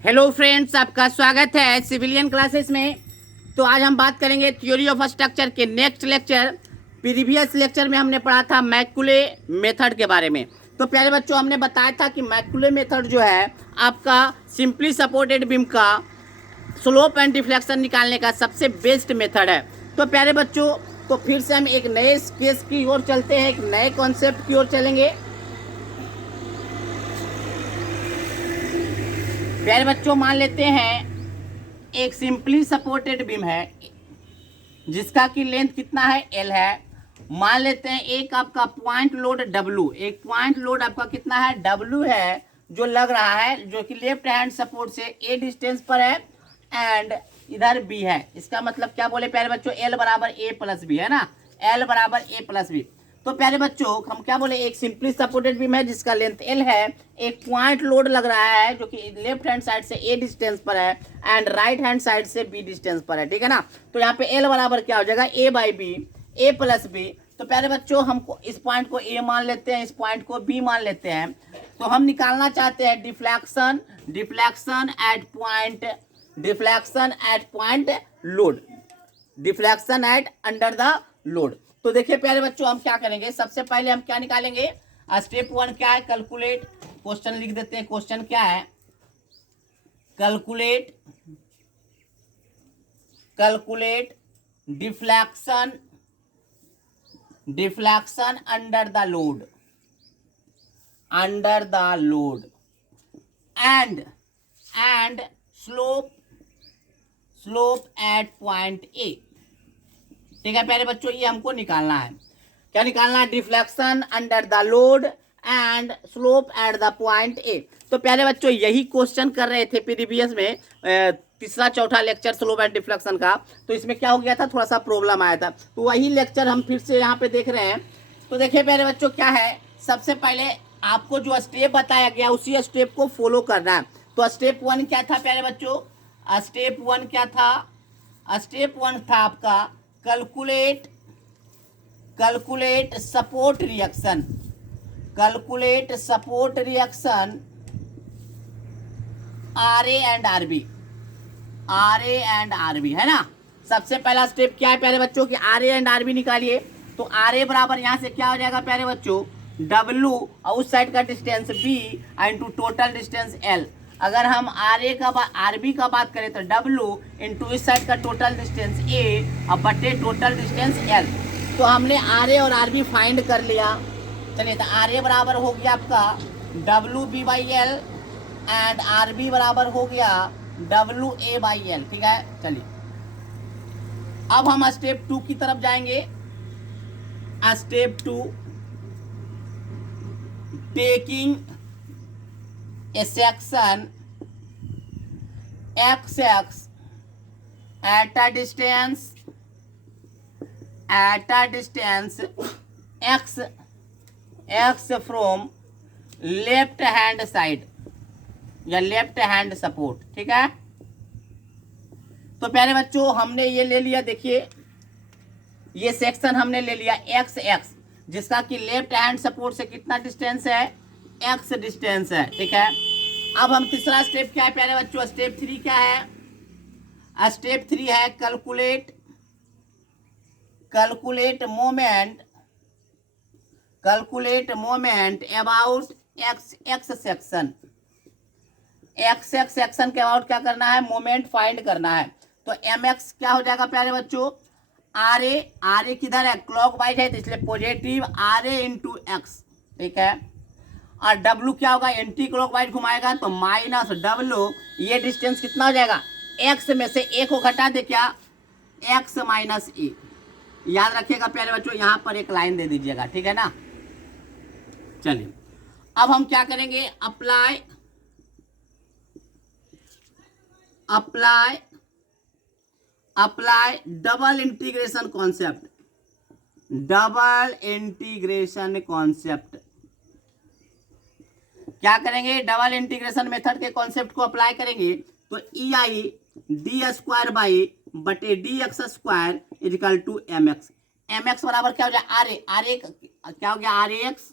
Hello friends, आपका स्वागत है सिविलियन क्लासेस में। तो आज हम बात करेंगे थ्योरी ऑफ स्ट्रक्चर के नेक्स्ट लेक्चर। प्रीवियस लेक्चर में हमने पढ़ा था मैकुले मेथड के बारे में। तो प्यारे बच्चों, हमने बताया था कि मैकुले मेथड जो है आपका सिंपली सपोर्टेड बीम का स्लोप एंड डिफ्लेक्शन निकालने का सबसे बेस्ट मेथड है। तो प्यारे बच्चों, तो फिर से हम एक नए केस की ओर चलते हैं, एक नए कॉन्सेप्ट की ओर चलेंगे। प्यारे बच्चों, मान लेते हैं एक सिंपली सपोर्टेड बीम है जिसका की लेंथ कितना है, एल है। मान लेते हैं एक आपका पॉइंट लोड डब्लू, एक पॉइंट लोड आपका कितना है, डब्लू है, जो लग रहा है, जो कि लेफ्ट हैंड सपोर्ट से ए डिस्टेंस पर है एंड इधर बी है। इसका मतलब क्या बोले प्यारे बच्चों, एल बराबर ए प्लस बी है ना, एल बराबर ए प्लस बी। तो प्यारे बच्चों, हम क्या बोले, एक सिंपली सपोर्टेड बीम है जिसका लेंथ एल है, एक पॉइंट लोड लग रहा है जो कि लेफ्ट हैंड साइड से ए डिस्टेंस पर है एंड राइट हैंड साइड से बी डिस्टेंस पर है, ठीक है ना। तो यहाँ पे एल बराबर क्या हो जाएगा, A by B, A plus B. तो प्यारे बच्चों, हमको इस पॉइंट को ए मान लेते हैं, इस पॉइंट को बी मान लेते हैं। तो हम निकालना चाहते हैं deflection, deflection at point, deflection at point load, deflection at under the load. तो देखिए प्यारे बच्चों, हम क्या करेंगे, सबसे पहले हम क्या निकालेंगे, स्टेप वन क्या है, कैलकुलेट। क्वेश्चन लिख देते हैं, क्वेश्चन क्या है, calculate, calculate deflection, deflection under the load, under the load and slope, slope eight point A. ठीक है प्यारे बच्चों, ये हमको निकालना है। क्या निकालना है, deflection under the load and slope at the point A. तो प्यारे बच्चों, यही क्वेश्चन कर रहे थे प्रीवियस में, तीसरा चौथा लेक्चर स्लोप एंड डिफ्लेक्शन का। तो इसमें क्या हो गया था, थोड़ा सा प्रॉब्लम आया था, तो वही लेक्चर हम फिर से यहाँ पे देख रहे हैं। तो देखिए प्यारे बच्चों, क्या है, सबसे पहले आपको जो स्टेप बताया गया उसी स्टेप को फॉलो करना है। तो स्टेप वन क्या था प्यारे बच्चों, स्टेप वन क्या था, स्टेप वन था आपका calculate, calculate support reaction, calculate support reaction R A and R B, R A and R B, है ना। सबसे पहला स्टेप क्या है प्यारे बच्चों कि R A and R B निकालिए। तो आर ए बराबर यहाँ से क्या हो जाएगा प्यारे बच्चों, डब्लू और उस साइड का distance B into total distance L. अगर हम आर ए का आर बी का बात करें तो डब्लू इंटू इस साइड का टोटल डिस्टेंस ए और बटे टोटल डिस्टेंस एल। तो हमने आर ए और आर बी फाइंड कर लिया। चलिए, तो आर ए बराबर हो गया आपका W B by L and R B बराबर हो गया डब्लू ए बाई एल, ठीक है। चलिए, अब हम स्टेप टू की तरफ जाएंगे। Step two, taking a section xx at a distance, at a distance x, x from left hand side या लेफ्ट हैंड सपोर्ट, ठीक है। तो प्यारे बच्चों, हमने ये ले लिया, देखिए ये सेक्शन हमने ले लिया एक्स एक्स, जिसका कि लेफ्ट हैंड सपोर्ट से कितना डिस्टेंस है, एक्स डिस्टेंस है, ठीक है। अब हम तीसरा स्टेप क्या है प्यारे बच्चों, स्टेप थ्री क्या है, स्टेप थ्री है calculate, calculate moment, calculate moment about x x section, x x section के अबाउट क्या करना है, मोमेंट फाइंड करना है। तो एम एक्स क्या हो जाएगा प्यारे बच्चों, आर ए, आर ए किधर है, क्लॉक वाइज है, तो इसलिए positive R A into X, ठीक है। और डब्लू क्या होगा, एंटी क्लॉक वाइज घुमाएगा तो माइनस डब्लू, ये डिस्टेंस कितना हो जाएगा, एक्स में से ए को घटा दे, क्या, एक्स माइनस ए। याद रखिएगा प्यारे बच्चों, यहाँ पर एक लाइन दे दीजिएगा, ठीक है ना। चलिए, अब हम क्या करेंगे, apply, apply, apply double integration concept, double integration concept. क्या करेंगे, डबल इंटीग्रेशन मेथड के कॉन्सेप्ट को अप्लाई करेंगे। तो E I D square by बटे D X square equal to M X, M X बराबर क्या हो जाए, आर ए, आर ए क्या हो गया, R A X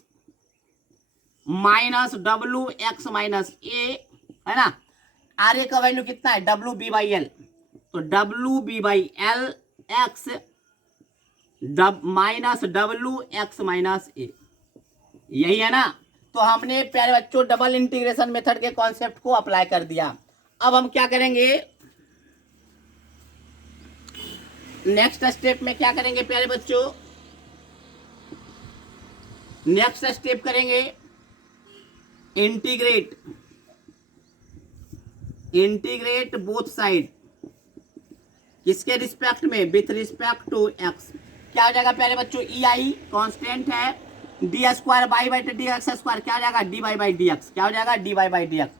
minus W X minus A, है ना, आर ए का वैल्यू कितना है, डब्ल्यू बी बाई एल, तो W B by L X minus W X minus A, यही है ना। तो हमने प्यारे बच्चों डबल इंटीग्रेशन मेथड के कॉन्सेप्ट को अप्लाई कर दिया। अब हम क्या करेंगे, नेक्स्ट स्टेप में क्या करेंगे प्यारे बच्चों, नेक्स्ट स्टेप करेंगे इंटीग्रेट बोथ साइड, किसके रिस्पेक्ट में, विथ रिस्पेक्ट टू एक्स। क्या हो जाएगा प्यारे बच्चों, ई आई कॉन्स्टेंट है, D square by by D X square, क्या हो जाएगा D Y by D X, क्या हो जाएगा D Y by D X.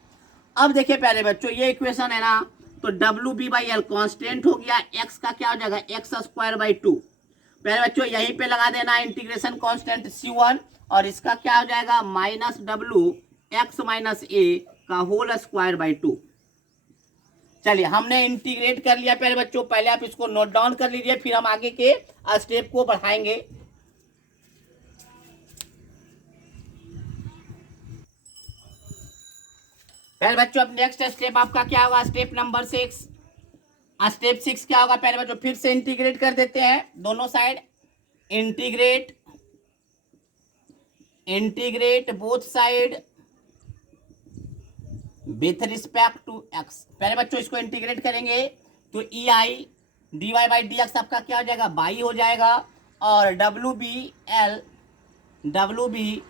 अब देखिए प्यारे बच्चों ये इक्वेशन है ना, तो W B by L constant हो गया, एक्स का क्या हो जाएगा एक्स स्क्वायर बाई टू। प्यारे बच्चों यहीं पे लगा देना इंटीग्रेशन कॉन्स्टेंट C1, और इसका क्या हो जाएगा माइनस डब्ल्यू एक्स माइनस ए का होल स्क्वायर बाई टू। चलिए हमने इंटीग्रेट कर लिया प्यारे बच्चों, पहले आप इसको नोट डाउन कर लीजिए, फिर हम आगे के स्टेप को बढ़ाएंगे। प्यारे बच्चों अब नेक्स्ट स्टेप आपका क्या होगा, स्टेप नंबर 6। स्टेप 6 क्या होगा प्यारे बच्चों, फिर से इंटीग्रेट कर देते हैं दोनों side, integrate both side with respect to X. प्यारे बच्चों इसको इंटीग्रेट करेंगे तो E I D Y by D X आपका क्या हो जाएगा बाई हो जाएगा, और W B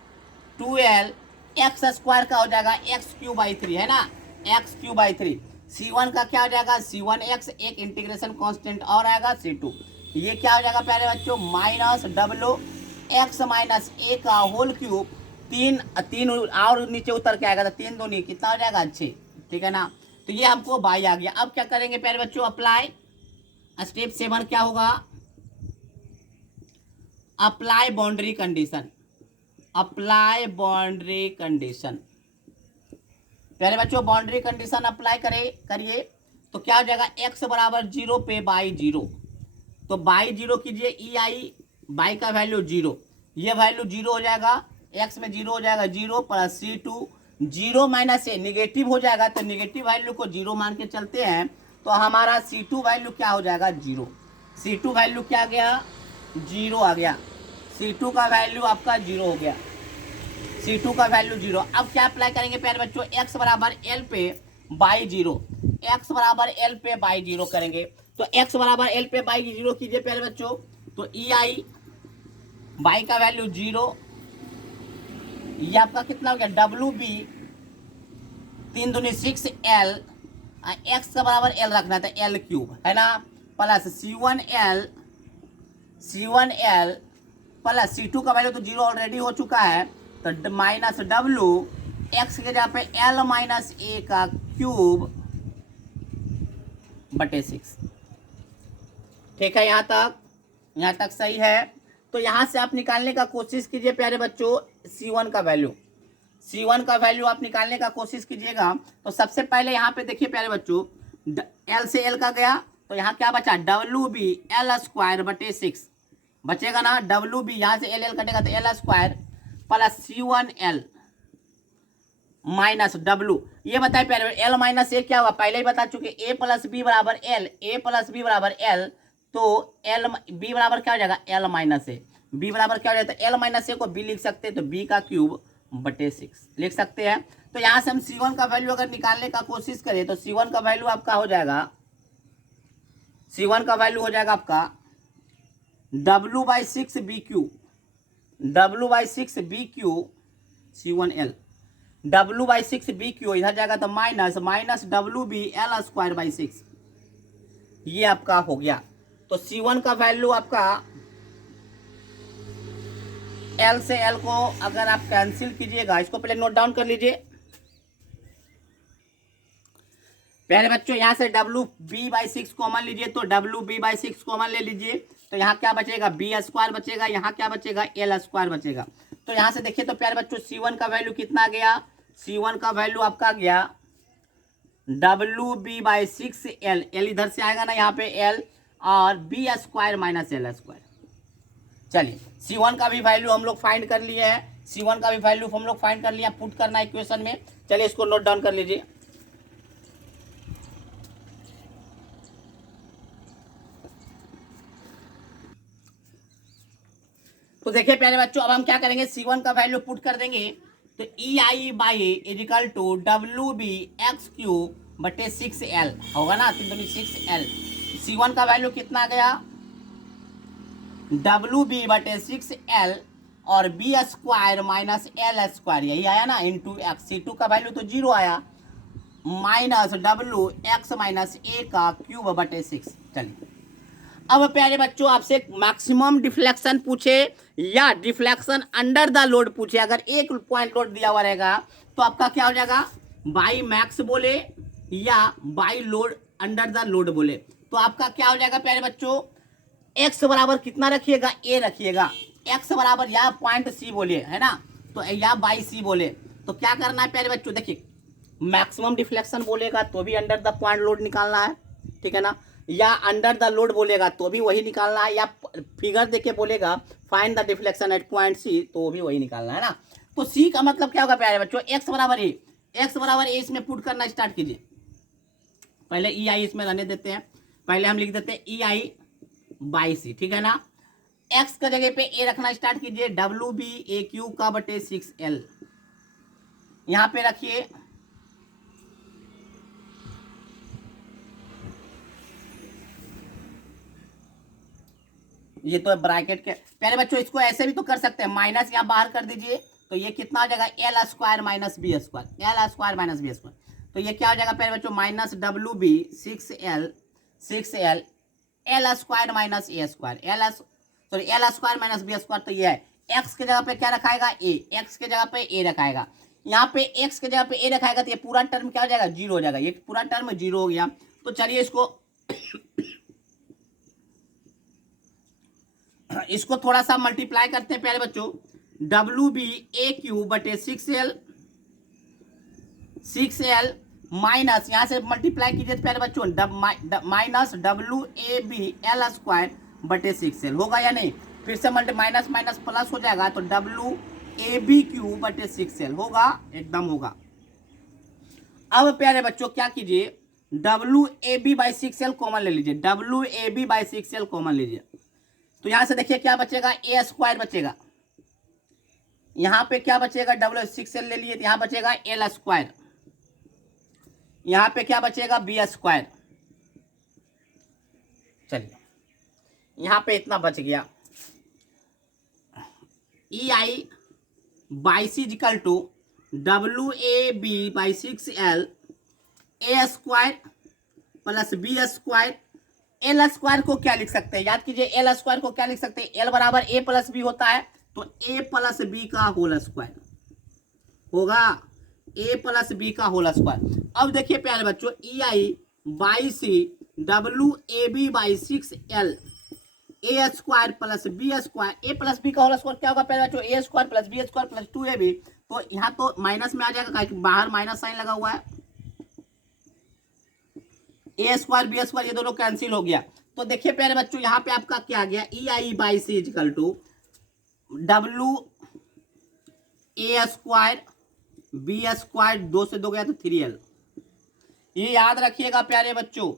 2l x square का हो जाएगा एक्स क्यू बाई 3, है ना, एक्स क्यू बाई 3। C1 का क्या हो जाएगा C1x, एक इंटीग्रेशन कांस्टेंट और आएगा C2, ये क्या हो जाएगा प्यारे बच्चों माइनस डब्ल्यू एक्स माइनस ए का होल क्यूब, तीन और नीचे उतर के आएगा, तो 3 दूनी कितना हो जाएगा 6, ठीक है ना। तो ये हमको बाई आ गया। अब क्या करेंगे प्यारे बच्चों, अप्लाई स्टेप 7 क्या होगा, apply boundary condition, apply boundary condition. प्यारे बच्चों बाउंड्री कंडीशन अप्लाई करिए तो क्या हो जाएगा x बराबर 0 पे बाई 0, तो बाई 0 कीजिए, ई आई बाई का वैल्यू 0, ये वैल्यू 0 हो जाएगा, x में 0 हो जाएगा 0 plus C2, 0 minus A negative हो जाएगा, तो निगेटिव वैल्यू को 0 मान के चलते हैं, तो हमारा C2 वैल्यू क्या हो जाएगा 0, C2 वैल्यू क्या आ गया 0 आ गया, C2 का वैल्यू आपका 0 हो गया, C2 का वैल्यू 0। अब क्या अप्लाई करेंगे प्यारे बच्चों, x बराबर L पे बाई 0, x बराबर L पे बाई 0 करेंगे, तो x बराबर L पे बाई 0 कीजिए प्यारे बच्चों, तो ई आई बाई का वैल्यू 0, ये आपका कितना हो गया डब्ल्यू बी 3 दूनी 6l, x का बराबर L रखना था L क्यूब, है ना, प्लस C1l प्लस C2 का वैल्यू तो 0 ऑलरेडी हो चुका है, तो माइनस डब्ल्यू एक्स के जगह पे L माइनस ए का क्यूब बटे 6, ठीक है। यहाँ तक सही है। तो यहाँ से आप निकालने का कोशिश कीजिए प्यारे बच्चों C1 का वैल्यू आप निकालने का कोशिश कीजिएगा। तो सबसे पहले यहाँ पे देखिए प्यारे बच्चों L से L का गया, तो यहाँ क्या बचा डब्ल्यू बी एल स्क्वायर बटे 6 बचेगा ना, डब्ल्यू बी यहाँ से L कटेगा तो L square plus C1l minus W, ये बताए प्यारे L माइनस ए क्या हुआ पहले ही बता चुके, A प्लस बी बराबर L, A प्लस बी बराबर L, तो बी बराबर क्या हो जाएगा L माइनस ए, बी बराबर क्या हो जाएगा, तो L माइनस ए को बी लिख सकते हैं, तो बी का क्यूब बटे 6 लिख सकते हैं। तो यहाँ से हम C1 का वैल्यू अगर निकालने का कोशिश करें तो C1 का वैल्यू आपका हो जाएगा, C1 का वैल्यू हो जाएगा आपका W by 6 B Q, W by 6 B Q C1l, W by 6 B Q इधर जाएगा तो minus W B L square by 6, ये आपका हो गया। तो C1 का वैल्यू आपका L से L को अगर आप कैंसिल कीजिएगा, इसको पहले नोट डाउन कर लीजिए प्यारे बच्चों, यहाँ से डब्ल्यू बी बाई 6 कॉमन लीजिए, तो डब्ल्यू बी बाई 6 कॉमन ले लीजिए, तो यहाँ क्या बचेगा बी स्क्वायर बचेगा, यहाँ क्या बचेगा एल स्क्वायर बचेगा। तो यहाँ से देखिए तो प्यारे बच्चों C1 का वैल्यू कितना गया, C1 का वैल्यू आपका गया W B by 6 L, L इधर से आएगा ना यहाँ पे एल, और B square minus L square. चलिए C1 का भी वैल्यू हम लोग फाइंड कर लिए हैं, C1 का भी वैल्यू हम लोग फाइंड कर लिया, पुट करना इक्वेशन में। चलिए इसको नोट डाउन कर लीजिए। तो देखिए प्यारे बच्चों, अब हम क्या करेंगे, C1 का वैल्यू पुट कर देंगे, तो EI by equal to WB X cube बटे 6L होगा ना, 6L। C1 का वैल्यू कितना गया, WB बटे 6L और B square minus L square, यही आया ना, इंटू एक्स। C2 का वैल्यू तो 0 आया, माइनस W एक्स माइनस ए का क्यूब बटे 6। चलिए अब प्यारे बच्चों आपसे मैक्सिमम डिफ्लेक्शन पूछे या डिफ्लेक्शन अंडर द लोड पूछे, अगर एक पॉइंट लोड दिया हुआ रहेगा तो आपका क्या हो जाएगा, बाई मैक्स बोले या by load under the load बोले, तो आपका क्या हो जाएगा प्यारे बच्चों, एक्स बराबर कितना रखिएगा, ए रखिएगा, एक्स बराबर या पॉइंट सी बोले, है ना, तो या बाई सी बोले, तो क्या करना है प्यारे बच्चों, देखिए मैक्सिमम डिफ्लेक्शन बोलेगा तो भी अंडर द पॉइंट लोड निकालना है, ठीक है ना, या अंडर द लोड बोलेगा तो भी वही निकालना है, या फिगर देके बोलेगा find the deflection at point C, तो भी वही निकालना है ना। तो सी का मतलब क्या होगा प्यारे बच्चों, एक्स बराबर ए, एक्स बराबर ए इसमें पुट करना स्टार्ट कीजिए। पहले ई आई इसमें रहने देते हैं, पहले हम लिख देते हैं ई आई बाई सी, ठीक है ना। एक्स का जगह पे ए रखना स्टार्ट कीजिए, डब्ल्यू बी ए क्यू का बटे 6L यहां पे रखिए। ये तो ब्रैकेट के प्यारे बच्चों, इसको ऐसे भी तो कर सकते हैं, माइनस यहाँ बाहर कर दीजिए, तो ये कितना हो जाएगा, L square minus B square, L square minus B square, तो ये क्या हो जाएगा प्यारे बच्चों, minus WB 6L L square minus A square, L square minus B square, तो ये है एक्स के जगह पे क्या रखाएगा, ए, एक्स के जगह पे ए रखाएगा, यहाँ पे एक्स के जगह पे ए रखाएगा, तो ये पूरा टर्म क्या हो जाएगा, 0 हो जाएगा, ये पूरा टर्म 0 हो गया। तो चलिए इसको थोड़ा सा मल्टीप्लाई करते हैं प्यारे बच्चों, WB ए क्यू बटे 6L माइनस यहाँ से मल्टीप्लाई कीजिए प्यारे बच्चों, माइनस WAB एल स्क्वायर बटे 6L होगा या नहीं, फिर से माइनस माइनस प्लस हो जाएगा, तो WAB क्यू बटे 6L होगा, एकदम होगा। अब प्यारे बच्चों क्या कीजिए, WAB बाई 6L कॉमन ले लीजिए, WAB बाई 6L कॉमन लीजिए, तो यहां से देखिए क्या बचेगा, ए स्क्वायर बचेगा, यहां पे क्या बचेगा, W6L ले लिए, यहां बचेगा एल स्क्वायर, यहां पे क्या बचेगा, बी स्क्वायर। चलिए यहां पे इतना बच गया, E I by C equal to WAB by 6L A square plus B square. L square को क्या लिख सकते हैं, याद कीजिए, एल स्क्वायर को क्या लिख सकते हैं, एल बराबर ए प्लस बी होता है, तो ए प्लस बी का होल स्क्वायर होगा, ए प्लस बी का होल स्क्वायर। अब देखिए प्यारे बच्चों, E I by C WAB by 6L A square plus B square, A plus B का होल स्क्वायर क्या होगा प्यारे बच्चों, A square plus B square plus 2AB, तो यहाँ तो माइनस में आ जाएगा, बाहर माइनस साइन लगा हुआ है, ए स्क्वायर बी स्क्वायर ये दोनों कैंसिल हो गया। तो देखिए प्यारे बच्चों, यहाँ पे आपका क्या आ गया, E I by C equal to W A square B square, 2 से 2 गया तो 3L, ये याद रखिएगा प्यारे बच्चों।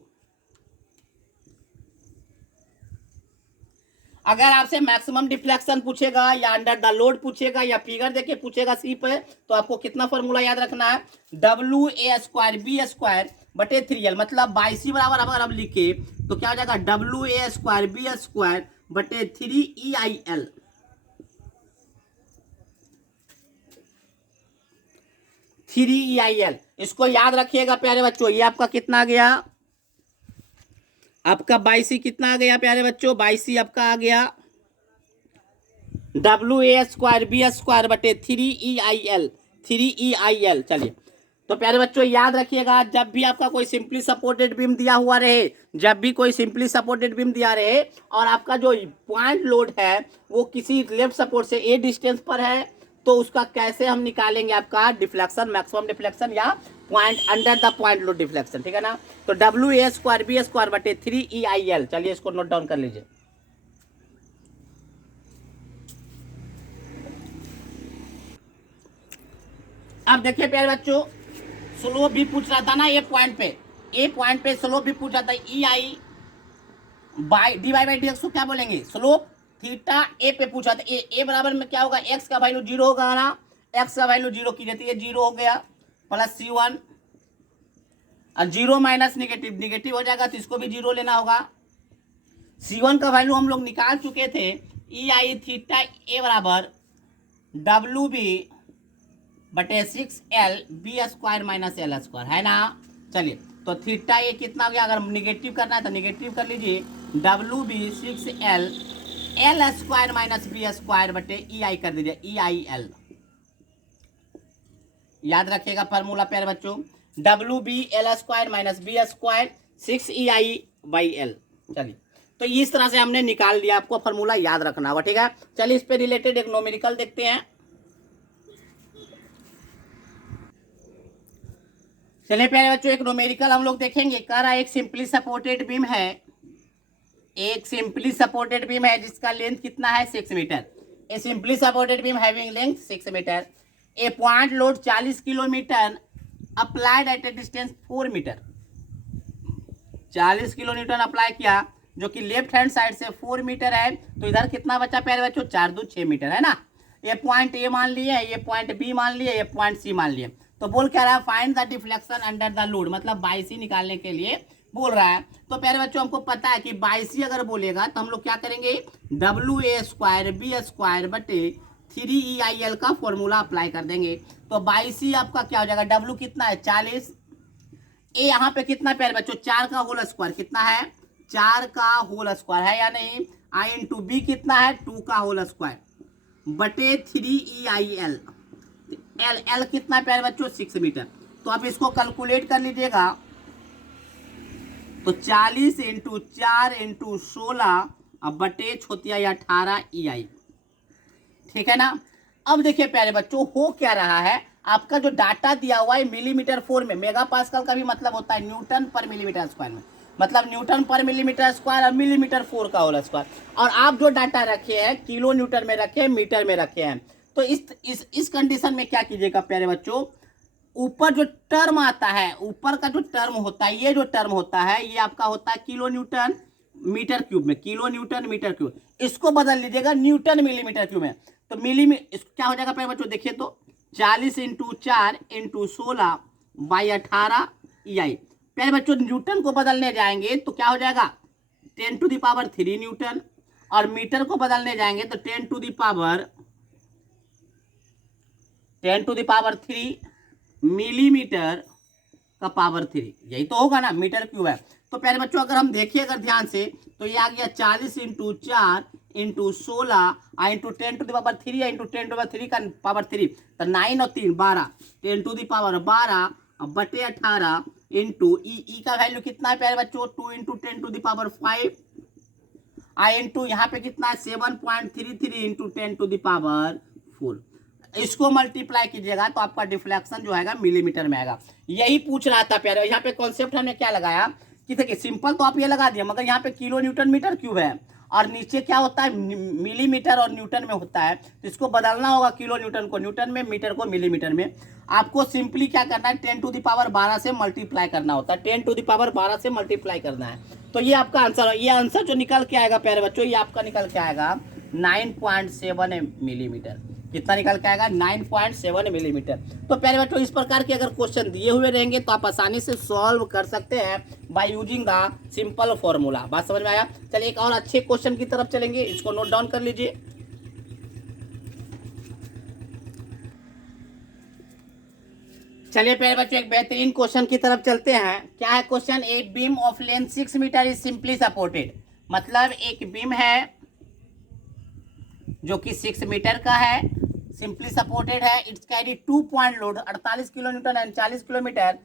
अगर आपसे मैक्सिमम डिफ्लेक्शन पूछेगा या अंडर द लोड पूछेगा या फिगर देके पूछेगा सी पे, तो आपको कितना फॉर्मूला याद रखना है, WA स्क्वायर बी स्क्वायर बटे 3L, मतलब बाई सी बराबर अगर हम लिखे तो क्या हो जाएगा, WA स्क्वायर बी स्क्वायर बटे 3EIL, इसको याद रखिएगा प्यारे बच्चों। ये आपका कितना आ गया, आपका 22 कितना आ गया प्यारे बच्चों, 22 आपका आ गया WA स्क्वायर बी स्क्वायर बटे 3EIL। चलिए तो प्यारे बच्चों याद रखिएगा, जब भी आपका कोई सिंपली सपोर्टेड बीम दिया हुआ रहे, जब भी कोई सिंपली सपोर्टेड बीम दिया रहे और आपका जो पॉइंट लोड है वो किसी लेफ्ट सपोर्ट से ए डिस्टेंस पर है, तो उसका कैसे हम निकालेंगे आपका डिफ्लेक्शन, मैक्सिमम डिफ्लेक्शन या point under the point load deflection, ठीक है ना। तो WA स्क्वायर बी स्क्वायर बटे 3EIL, चलिए इसको नोट डाउन कर लीजिए। अब देखिए प्यारे बच्चों, स्लोप भी पूछ रहा था ना, ए पॉइंट पे स्लोप भी पूछ रहा था, E I by D Y by D X को क्या बोलेंगे, स्लोप, थीटा ए पे पूछा था, ए बराबर में क्या होगा, एक्स का वैल्यू 0 होगा ना, एक्स का वैल्यू 0 की रहती है, 0 हो गया प्लस C1, और 0 माइनस निगेटिव, निगेटिव हो जाएगा तो इसको भी 0 लेना होगा। C1 का वैल्यू हम लोग निकाल चुके थे, ई आई थीटा ए बराबर WB बटे 6L B square minus L square, है ना। चलिए तो थीटा ए कितना हो गया, अगर निगेटिव करना है तो निगेटिव कर लीजिए, WB 6L L square minus B square बटे ई आई कर दीजिए, EIL। याद रखिएगा फार्मूला प्यारे बच्चों, WB L square minus B square 6EI/L। चलिए तो इस तरह से हमने निकाल लिया, आपको फार्मूला याद रखना होगा, ठीक है। चलिए इस पे रिलेटेड एक न्यूमेरिकल देखते हैं। चलिए प्यारे बच्चों एक न्यूमेरिकल हम लोग देखेंगे। कह रहा है एक सिंपली सपोर्टेड बीम है, एक सिंपली सपोर्टेड बीम है जिसका लेंथ कितना है 6 metre. A simply supported beam having length 6 metre, a point load 40 kilometre applied at a distance 4 metre. 40 kilo newton apply किया जो कि लेफ्ट हैंड साइड से 4 मीटर है, तो इधर कितना बचा प्यारे बच्चों, 4 दूनी 6 मीटर, है ना। ये पॉइंट ए मान लिए, ये पॉइंट बी मान लिए, ये पॉइंट सी मान लिए। तो बोल क्या रहा है, find the deflection under the load, मतलब बाई सी निकालने के लिए बोल रहा है। तो प्यारे बच्चों हमको पता है कि बाई सी अगर बोलेगा तो हम लोग क्या करेंगे, WA स्क्वायर बी स्क्वायर बटे 3EIL का फॉर्मूला अप्लाई कर देंगे। तो बाई सी आपका क्या हो जाएगा, W कितना है 40, ए यहाँ पे कितना प्यारे बच्चों 4 का होल स्क्वायर कितना है, 4 का होल स्क्वायर है या नहीं, I इंटू बी कितना है 2 का होल स्क्वायर बटे 3EIL। एल कितना प्यारे बच्चों 6 मीटर। तो आप इसको कैलकुलेट कर लीजिएगा, तो 40 इंटू 4 इंटू 16 अब बटे 18 EI, ठीक है ना। अब देखिए प्यारे बच्चों हो क्या रहा है, आपका जो डाटा दिया हुआ है मिलीमीटर 4 में, मेगा पास्कल का भी मतलब होता है न्यूटन पर मिलीमीटर स्क्वायर में, मतलब न्यूटन पर मिलीमीटर स्क्वायर और मिलीमीटर 4 का होल स्क्वायर। और आप जो डाटा रखे हैं किलो न्यूटन में रखे हैं, मीटर में रखे हैं। तो इस कंडीशन में क्या कीजिएगा प्यारे बच्चों, ऊपर जो टर्म आता है, ऊपर का जो टर्म होता है, ये जो टर्म होता है ये आपका होता है किलो न्यूटन मीटर क्यूब में, किलो न्यूटन मीटर क्यूब, इसको बदल लीजिएगा न्यूटन मिलीमीटर क्यूब में। तो क्या हो जाएगा प्यारे बच्चों, देखिए तो 40 इंटू 4 इंटू 16 बाई 18 EI। प्यारे बच्चों न्यूटन को बदलने जाएंगे तो क्या हो जाएगा 10 टू द पावर 3 न्यूटन, और मीटर को बदलने जाएंगे तो 10 टू द पावर 3 मिलीमीटर का पावर 3, यही तो होगा ना, मीटर क्यूब है। तो प्यारे बच्चों अगर हम देखिए अगर ध्यान से तो ये आ गया 40 into 4 into 16 into 10 to the power 3 into 10 to the power 3 का पावर 3, तो 9 और 3 12, 10 टू द पावर 12 बटे 18 इंटू ई का वैल्यू कितना है प्यारे बच्चों 2 into 10 to the power 5 into यहाँ पे कितना है 7.33 इंटू 10 टू द पावर 4। इसको मल्टीप्लाई कीजिएगा तो आपका डिफ्लेक्शन जो है मिलीमीटर में आएगा। यही पूछ रहा था प्यारे, यहाँ पे कॉन्सेप्ट हमने क्या लगाया कि देखिए सिंपल तो आप ये लगा दिया, मगर यहाँ पे किलो न्यूटन मीटर क्यूब है और नीचे क्या होता है मिलीमीटर और न्यूटन में होता है, तो इसको बदलना होगा किलो न्यूटन को न्यूटन में, मीटर को मिलीमीटर में। आपको सिंपली क्या करना है 10 टू द पावर 12 से मल्टीप्लाई करना होता है, 10 टू द पावर 12 से मल्टीप्लाई करना है। तो ये आपका आंसर है, ये आंसर जो निकल के आएगा प्यारे बच्चों, ये आपका निकल के आएगा 9.7 मिलीमीटर। कितना निकल के आएगा 9.7 मिलीमीटर। तो प्यारे बच्चों इस प्रकार के अगर क्वेश्चन दिए हुए रहेंगे तो आप आसानी से सॉल्व कर सकते हैं by using the simple formula. बात समझ में आया। चलिए एक और अच्छे क्वेश्चन की तरफ चलेंगे, इसको नोट डाउन कर लीजिए। चलिए प्यारे बच्चों एक बेहतरीन क्वेश्चन की तरफ चलते हैं। क्या है question, a beam of length 6 metre is simply supported, मतलब एक बीम है जो कि 6 मीटर का है, सिंपली सपोर्टेड है, it's carry 2 point load 48 kilo newton and 40 kilometre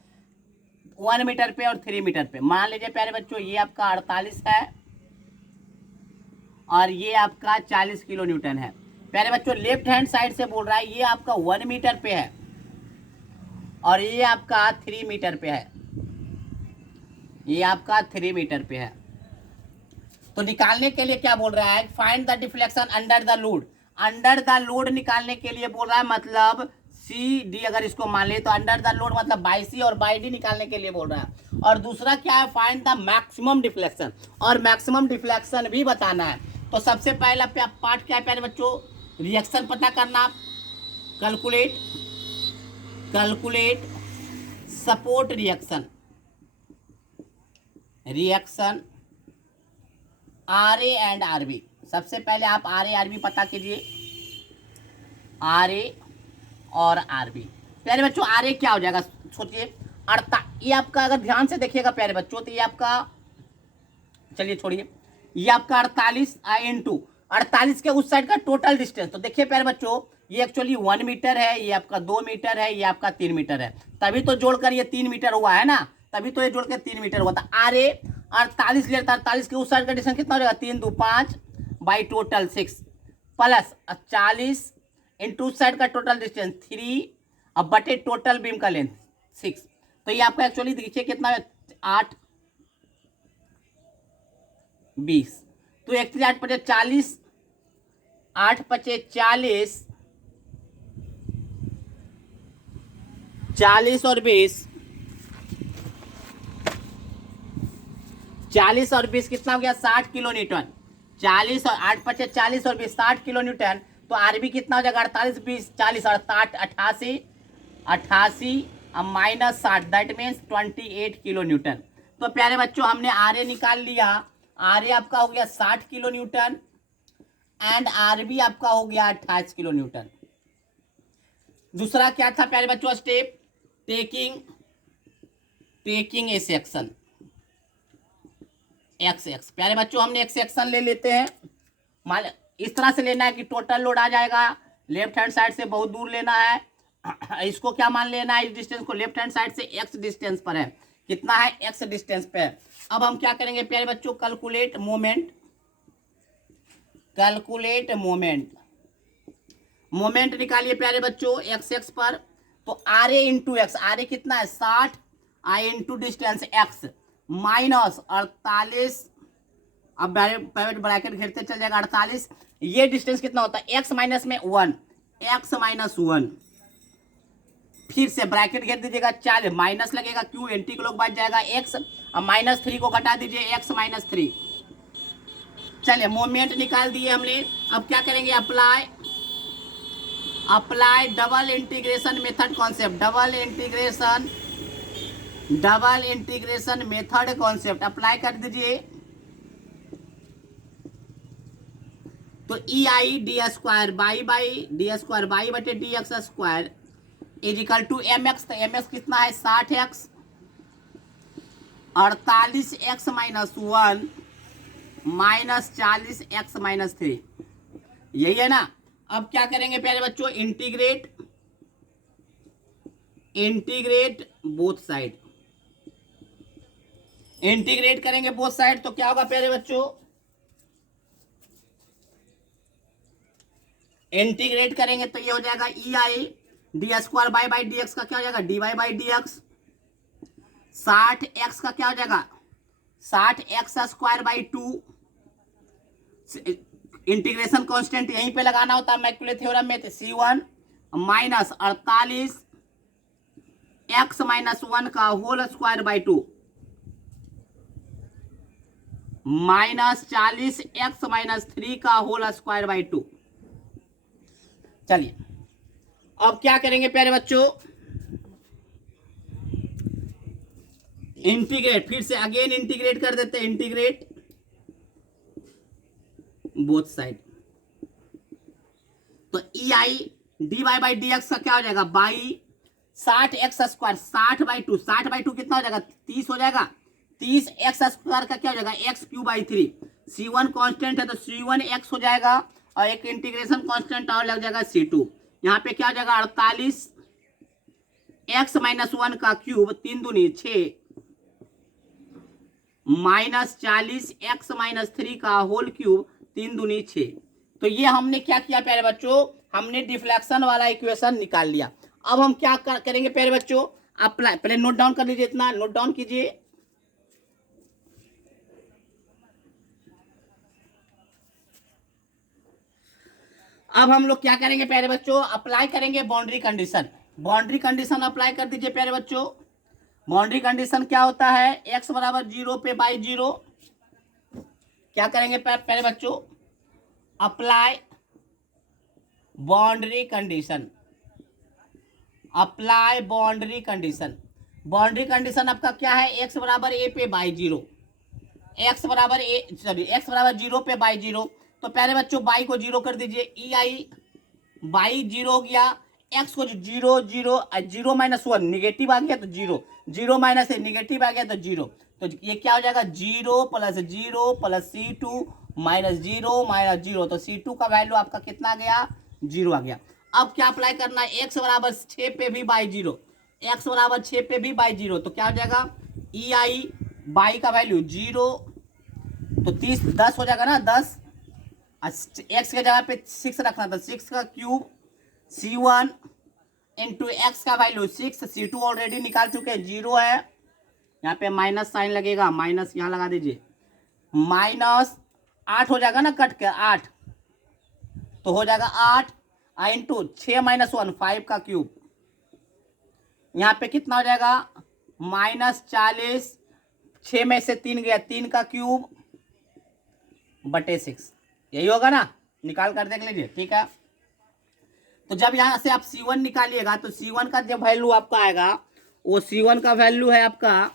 1 metre पे और 3 मीटर पे। मान लीजिए प्यारे बच्चों ये आपका 48 है और ये आपका 40 किलो न्यूटन है। प्यारे बच्चों लेफ्ट हैंड साइड से बोल रहा है ये आपका 1 मीटर पे है और ये आपका 3 मीटर पे है, ये आपका 3 मीटर पे है। तो निकालने के लिए क्या बोल रहा है, find the deflection under the load. Under the load निकालने के लिए बोल रहा है, मतलब सी डी अगर इसको मान ले तो अंडर द लोड मतलब बाई सी और बाई डी निकालने के लिए बोल रहा है। और दूसरा क्या है, फाइंड द मैक्सिमम डिफ्लेक्शन, और मैक्सिमम डिफ्लेक्शन भी बताना है। तो सबसे पहला पार्ट क्या है प्यारे बच्चों, रिएक्शन पता करना, calculate support reaction RA and RB। सबसे पहले आप RA RB पता कीजिए, RA और RB। प्यारे बच्चों RA क्या हो जाएगा, सोचिए, ये आपका, अगर ध्यान से देखिएगा प्यारे बच्चों, तो ये आपका, चलिए छोड़िए, ये आपका 48 इंटू 48 के उस साइड का टोटल डिस्टेंस। तो देखिए प्यारे बच्चों, ये एक्चुअली 1 मीटर है, ये आपका 2 मीटर है, ये आपका 3 मीटर है, तभी तो जोड़कर ये 3 मीटर हुआ है ना, तभी तो ये जोड़कर 3 मीटर हुआ था। RA 48 लेता, 48 के उस साइड का डिस्टेंस कितना हो जाएगा, 3 2 5 बाई टोटल 6 प्लस 40 इंटू उस साइड का टोटल डिस्टेंस 3 अब बटे टोटल बीम का लेंथ 6। तो ये आपका एक्चुअली देखिए कितना है, 8 20, तो 1 8 पचे 40, 8 पचे 40, 40 और 20, 40 और 20 कितना हो गया, 60 किलो न्यूटन। 40 और 8 पचे 40 और 20 60 किलो न्यूटन। तो आरबी कितना हो जाएगा, 48 20 40 और 88 88 minus 60, that means 28 kilo Newton. तो प्यारे बच्चों हमने आरए निकाल लिया, आरए आपका हो गया 60 किलो न्यूटन एंड आरबी आपका हो गया 28 किलो न्यूटन। दूसरा क्या था प्यारे बच्चों step, taking A section x. प्यारे बच्चों हमने एक सेक्शन ले लेते हैं, मान इस तरह से लेना है कि टोटल लोड आ जाएगा, लेफ्ट हैंड साइड से बहुत दूर लेना है, इसको क्या मान लेना है, इस डिस्टेंस को लेफ्ट हैंड साइड से एक्स डिस्टेंस पर है, कितना है एक्स डिस्टेंस पे। अब हम क्या करेंगे प्यारे बच्चों, कैलकुलेट मोमेंट निकालिए प्यारे बच्चों एक्स एक्स पर। तो R A into X, R A कितना है 60, I into distance X minus 48, अब प्राइवेट ब्रैकेट घेरते चल जाएगा 48, ये डिस्टेंस कितना होता है एक्स माइनस में 1, एक्स माइनस 1, फिर से ब्रैकेट घेर दीजिएगा 40, माइनस लगेगा क्यों, एंटी क्लॉक बच जाएगा एक्स, अब माइनस 3 को घटा दीजिए एक्स माइनस 3। चलिए मोमेंट निकाल दिए हमने। अब क्या करेंगे, apply double integration method concept, double integration method concept apply कर दीजिए। तो E I D square by D square by बटे D X square is equal to M X. तो एम एक्स कितना है 60x, 48x minus 1 minus 40x minus 3, यही है ना। अब क्या करेंगे प्यारे बच्चों, इंटीग्रेट बोथ साइड, इंटीग्रेट करेंगे बोथ साइड तो क्या होगा प्यारे बच्चों, इंटीग्रेट करेंगे तो ये हो जाएगा E I D square by D X का क्या हो जाएगा D Y by D X, 60x का क्या हो जाएगा 60x square by 2, integration constant यहीं पे लगाना होता है मैक्यूले थ्योरम में, C1 माइनस 48x माइनस 1 का whole square by 2 minus 40x minus 3 का होल स्क्वायर बाई 2। चलिए अब क्या करेंगे प्यारे बच्चों, इंटीग्रेट, फिर से अगेन इंटीग्रेट कर देते हैं, इंटीग्रेट बोथ साइड। तो E I D Y by D X का क्या हो जाएगा by 60x square, 60 by 2, 60 by 2 कितना हो जाएगा 30 हो जाएगा, 30x स्क्वायर का क्या हो जाएगा x Q by 3, C1 constant है तो C1x हो जाएगा और एक इंटीग्रेशन कांस्टेंट और लग जाएगा C2। यहाँ पे क्या हो जाएगा 48x माइनस 1 का क्यूब 3 दूनी 6 माइनस 40x माइनस 3 का होल क्यूब 3 दूनी 6। तो ये हमने क्या किया प्यारे बच्चों, हमने डिफ्लेक्शन वाला इक्वेशन निकाल लिया। अब हम क्या करेंगे प्यारे बच्चों, अप्लाई, पहले नोट डाउन कर लीजिए, इतना नोट डाउन कीजिए। अब हम लोग क्या करेंगे प्यारे बच्चों, अप्लाई करेंगे boundary condition. Boundary condition apply कर दीजिए प्यारे बच्चों। बाउंड्री कंडीशन क्या होता है, x बराबर 0 पे बाई 0 क्या करेंगे प्यारे बच्चों, apply boundary condition, apply boundary condition. Boundary condition आपका क्या है, एक्स बराबर ए पे बाई जीरो, एक्स बराबर एक्स बराबर जीरो पे बाई जीरो। तो प्यारे बच्चों बाई को जीरो कर दीजिए, ई आई बाई जीरो हो गया, एक्स को zero zero, zero minus one negative आ गया तो zero, zero minus A negative आ गया तो जीरो। तो ये क्या हो जाएगा, zero plus C two minus zero, तो सी टू का वैल्यू आपका कितना आ गया, जीरो आ गया। अब क्या अप्लाई करना है, एक्स बराबर 6 पे भी बाई जीरो, एक्स बराबर 6 पे भी बाई जीरो, तो क्या हो जाएगा, ई आई बाई का वैल्यू जीरो, तो 30 10 हो जाएगा ना, 10 एक्स के जगह पे 6 रखना था, 6 का क्यूब C1 इंटू एक्स का वैल्यू 6, C2 ऑलरेडी निकाल चुके हैं, जीरो है, यहाँ पे माइनस साइन लगेगा, माइनस यहाँ लगा दीजिए, माइनस 8 हो जाएगा ना कट के 8, तो हो जाएगा 8 इंटू 6 माइनस 1 5 का क्यूब, यहाँ पे कितना हो जाएगा, माइनस 40, 6 में से 3 गया, 3 का क्यूब बटे 6, यही होगा ना, निकाल कर देख लीजिए, ठीक है। तो जब यहां से आप C1 निकालिएगा तो C1 का जो वैल्यू आपका आएगा, वो C1 का वैल्यू है आपका,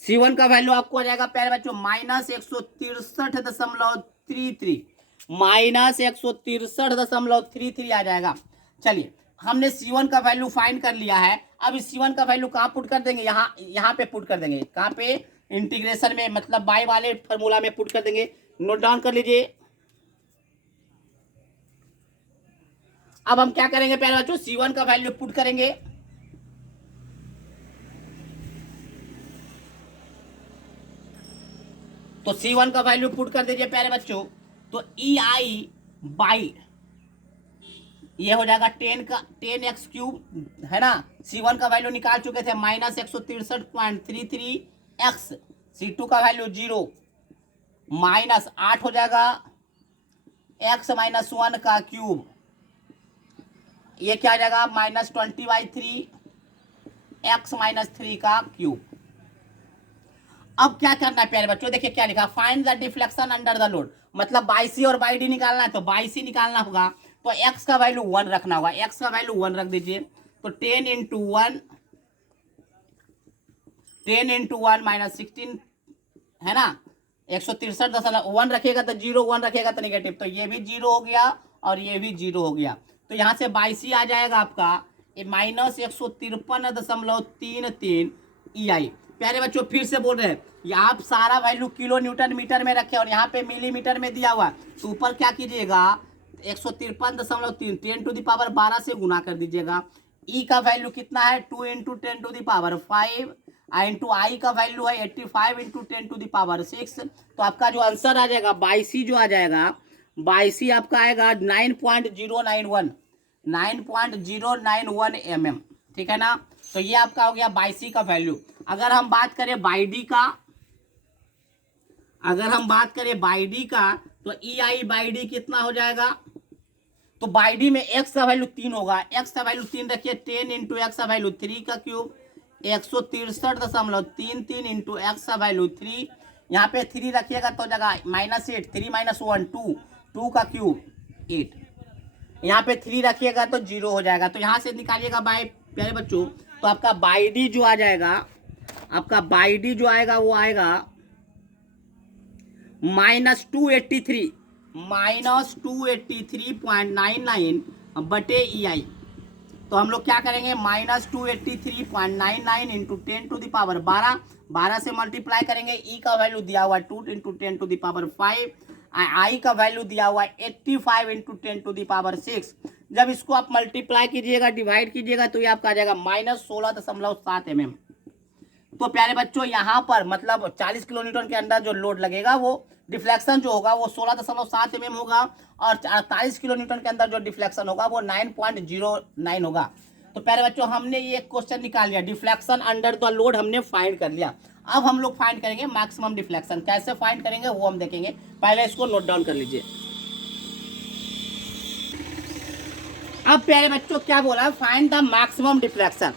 C1 का वैल्यू आपको आ जाएगा प्यारे बच्चों -163.33, -163.33 आ जाएगा। चलिए हमने C1 का वैल्यू फाइंड कर लिया है, अब इस C1 का वैल्यू कहाँ पुट कर देंगे, यहाँ पे पुट कर देंगे, कहाँ पे, इंटीग्रेशन में, मतलब बाई वाले फॉर्मूला में पुट कर देंगे। नोट डाउन कर लीजिए। अब हम क्या करेंगे प्यारे बच्चों, C1 का वैल्यू पुट करेंगे, तो C1 का वैल्यू पुट कर दीजिए प्यारे बच्चों, तो ई आई बाई ये हो जाएगा 10x क्यूब है ना, C1 का वैल्यू निकाल चुके थे -163.33 x, C2 का वैल्यू 0, माइनस 8 हो जाएगा x माइनस 1 का क्यूब, ये क्या आ जाएगा -20/3 x माइनस 3 का क्यूब। अब क्या करना है प्यारे बच्चों, देखिए क्या लिखा, find the deflection under the load, मतलब बाई सी और बाई डी निकालना है, तो बाई सी निकालना होगा तो x का वैल्यू 1 रखना होगा, x का वैल्यू 1 रख दीजिए, तो 10 इंटू 1 माइनस 16 है ना, 163.1 रखेगा तो 0, 1 रखेगा तो नेगेटिव, तो ये भी 0 हो गया और ये भी 0 हो गया, तो यहाँ से बाई सी आ जाएगा आपका -153.33 EI। प्यारे बच्चों फिर से बोल रहे हैं, यहाँ आप सारा वैल्यू किलो न्यूटन मीटर में रखे और यहाँ पे मिलीमीटर में दिया हुआ, तो ऊपर क्या कीजिएगा 153.3 10⁻12 से गुना कर दीजिएगा। ई का वैल्यू कितना है 2 × 10⁵ इंटू आई का वैल्यू है 85 × 10⁻6, तो आपका जो आंसर आ जाएगा बाई सी जो आ जाएगा, बाई सी आपका आएगा 9.091 mm, ठीक है ना। तो ये आपका हो गया बाई सी का वैल्यू। अगर हम बात करें बाई डी का, तो ई आई बाई डी कितना हो जाएगा, तो बाई डी में एक्स का वैल्यू 3 होगा, एक्स का वैल्यू 3 रखिए, 10 इंटू एक्स का वैल्यू 3 का क्यूब 163.33 इंटू एक्स का वैल्यू 3, यहाँ पे 3 रखिएगा तो जगह -8, 3 - 1 2 का क्यूब 8, यहाँ पे 3 रखिएगा तो 0 हो जाएगा, तो यहाँ से निकालिएगा बाई प्यारे बच्चों, तो आपका बाई डी जो आ जाएगा, आपका बाई डी जो आएगा वो आएगा -283.99 बटे ई आई। तो हम लोग क्या करेंगे -283.99 इंटू 10⁻12, 12 से मल्टीप्लाई करेंगे, ई का वैल्यू दिया हुआ है 2 × 10⁵, आई का वैल्यू दिया हुआ है 85 × 10⁻6। जब इसको आप मल्टीप्लाई कीजिएगा, डिवाइड कीजिएगा, तो ये आपका आ जाएगा -16.7 mm। तो प्यारे बच्चों यहाँ पर मतलब 40 किलोन्यूटन के अंदर जो लोड लगेगा वो डिफ्लेक्शन जो होगा वो 16.7 mm होगा, और 48 किलोन्यूटन के अंदर जो डिफ्लेक्शन होगा वो 9.09 होगा। तो प्यारे बच्चों हमने ये क्वेश्चन निकाल लिया, डिफ्लेक्शन अंडर द लोड हमने फाइंड कर लिया। अब हम लोग फाइंड करेंगे मैक्सिमम डिफ्लेक्शन, कैसे फाइंड करेंगे वो हम देखेंगे, पहले इसको नोट डाउन कर लीजिए। अब प्यारे बच्चों क्या बोला, फाइंड द मैक्सिमम डिफ्लेक्शन।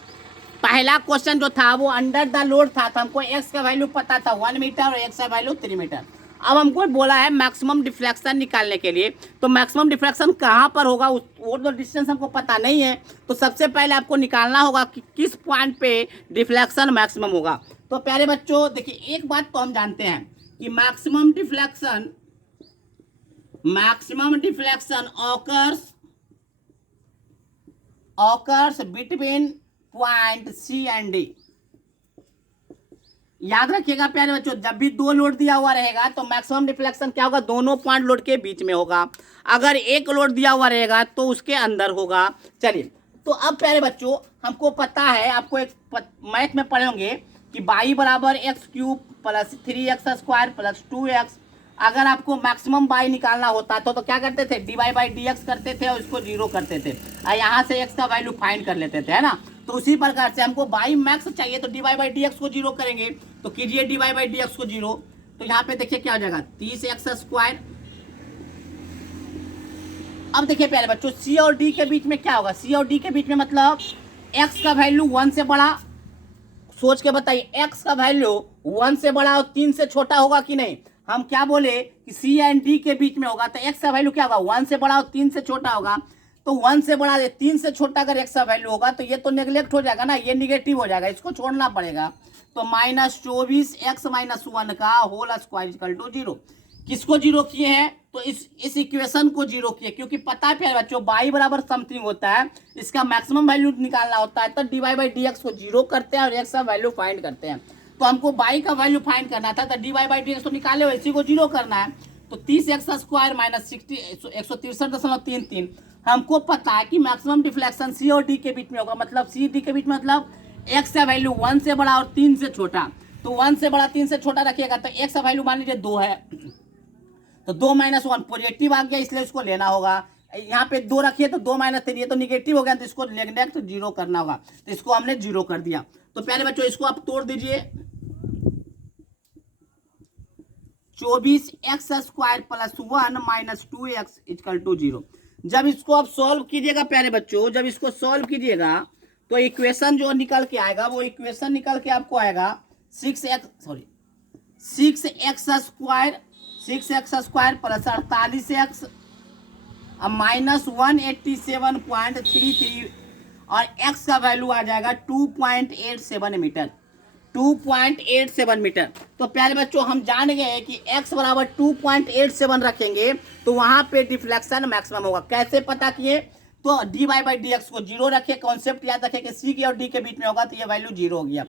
पहला क्वेश्चन जो था वो अंडर द लोड था, तो हमको एक्स का वैल्यू पता था 1 मीटर और एक्स का वैल्यू 3 मीटर। अब हमको बोला है मैक्सिमम डिफ्लेक्शन निकालने के लिए, तो मैक्सिमम डिफ्लेक्शन कहाँ पर होगा वो तो डिस्टेंस हमको पता नहीं है। तो सबसे पहले आपको निकालना होगा कि किस पॉइंट पे डिफ्लेक्शन मैक्सिमम होगा। तो प्यारे बच्चों देखिए, एक बात तो हम जानते हैं कि maximum deflection occurs between point C and D. याद रखिएगा प्यारे बच्चों, जब भी दो लोड दिया हुआ रहेगा तो मैक्सिमम डिफ्लेक्शन क्या होगा, दोनों पॉइंट लोड के बीच में होगा। अगर एक लोड दिया हुआ रहेगा तो उसके अंदर होगा। चलिए, तो अब प्यारे बच्चों हमको पता है, आपको एक मैथ में पढ़े होंगे कि बाई बराबर x cube plus 3x square plus 2x। अगर आपको मैक्सिमम बाई निकालना होता तो क्या करते थे, D Y by D X करते थे और इसको जीरो करते थे और यहाँ से x का वैल्यू फाइंड कर लेते थे, है ना। तो उसी प्रकार से हमको बाई मैक्स चाहिए तो D Y by D X को जीरो करेंगे। तो कीजिए D Y by D X को जीरो, तो यहाँ पे देखिए क्या हो जाएगा 30x स्क्वायर। अब देखिए प्यारे बच्चों, सी और डी के बीच में क्या होगा, सी और डी के बीच में मतलब x का वैल्यू 1 से बड़ा, सोच के बताइए x का वैल्यू 1 से बड़ा और 3 से छोटा होगा कि नहीं। हम क्या बोले कि सी एंड डी के बीच में होगा, तो x का वैल्यू क्या होगा, 1 से बड़ा और 3 से छोटा होगा। तो 1 से बड़ा 3 से छोटा अगर x का वैल्यू होगा तो ये तो नेग्लेक्ट हो जाएगा ना, ये निगेटिव हो जाएगा, इसको छोड़ना पड़ेगा। तो -24x - 1 का होल स्क्वायर इक्वल टू 0। किसको जीरो किए हैं, तो इस इक्वेशन को जीरो किए, क्योंकि पता है प्यारे बच्चों बाई बराबर समथिंग होता है, इसका मैक्सिमम वैल्यू निकालना होता है, तो D Y by D X को जीरो करते हैं और एक्स का वैल्यू फाइंड करते हैं। तो हमको बाई का वैल्यू फाइंड करना था, तो D Y by D X को निकाले हुए इसी को जीरो करना है। तो 30x स्क्वायर माइनस 60 163.33। हमको पता है कि मैक्सिमम डिफ्लेक्शन सी और डी के बीच में होगा, मतलब सी डी के बीच में मतलब एक्स का वैल्यू 1 से बड़ा और 3 से छोटा। तो 1 से बड़ा 3 से छोटा रखिएगा तो एक्स का वैल्यू मान लीजिए 2 है, तो 2 - 1 पॉजिटिव आ गया, इसलिए इसको लेना होगा। यहाँ पे 2 रखिए तो 2 - 3 ये तो निगेटिव हो गया, तो इसको नेगेटिव जीरो करना होगा, तो इसको हमने जीरो कर दिया। तो प्यारे बच्चों इसको आप तोड़ दीजिए, 24x square plus 1 minus 2x equal to 0। जब इसको आप सॉल्व कीजिएगा प्यारे बच्चों, जब इसको सॉल्व कीजिएगा तो इक्वेशन जो निकल के आएगा, वो इक्वेशन निकल के आपको आएगा 6x square plus 48x minus 187.33 और x का वैल्यू आ जाएगा 2.87 मीटर, 2.87 मीटर। तो प्यारे बच्चों हम जान गए कि x बराबर 2.87 रखेंगे तो वहां पे डिफ्लेक्शन मैक्सिमम होगा। कैसे पता किए, तो D Y by D X को जीरो रखे, कॉन्सेप्ट याद रखे कि सी के और डी के बीच में होगा तो ये वैल्यू जीरो हो गया।